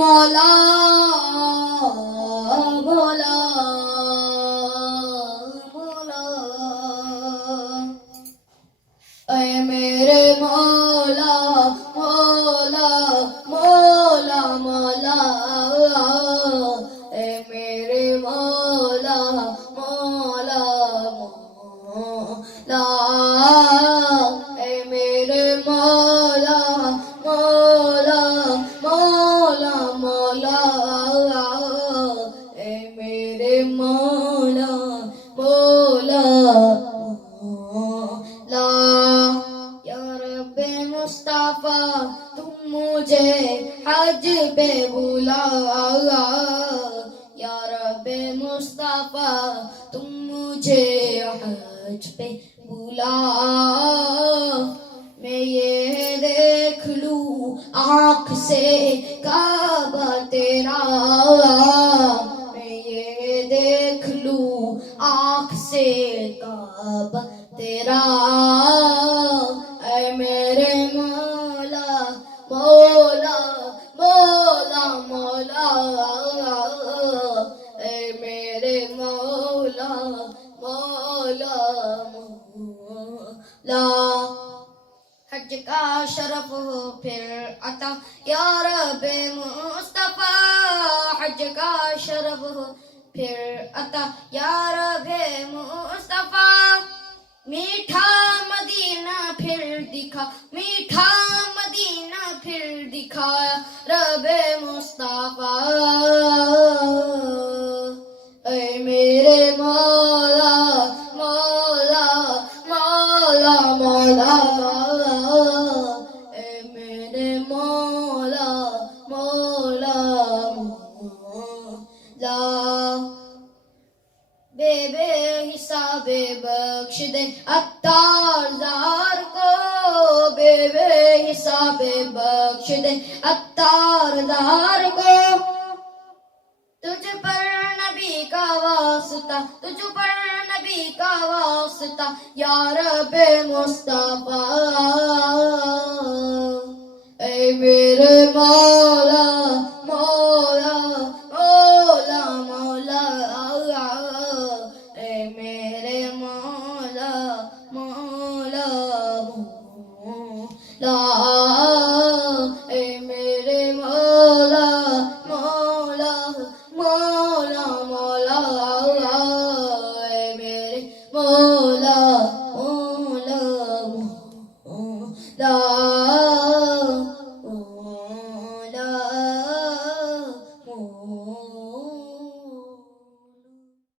मौला मौला मौला ऐ मेरे मौला मौला मौला मौला ऐ मेरे मौला मौला मौला ऐ मेरे मौला मौला मौला मौला ऐ मेरे मौला मौला मौला या रब्बे मुस्तफा तुम मुझे हज पे बुला या रब्बे मुस्तफा तुम मुझे हज पे बुला मैं ये देख लूं आँख से काबा तेरा मैं ये देख लूं आँख से काबा तेरा ऐ मेरे मौला मौला मौला मौला ऐ मेरे मौला मौला मौला हज का शरफ हो फिर अता या रब्बे मुस्तफा हज का शरफ हो फिर अता या रब्बे मुस्तफा मीठा मदीना फिर दिखा मीठा मदीना फिर दिखाया रब्बे मुस्तफा ऐ मेरे मौला मौला मौला मौला ऐ मेरे मौला मौला मौला बेबे हिसाबे बख्श दे अत्तार ज़ार को बेबे हिसाबे बख्श दे अत्तार ज़ार को तुझ पर नबी का वास्ता तुझ पर नबी का वास्ता या रब्बे मुस्तफा ऐ मेरे मौला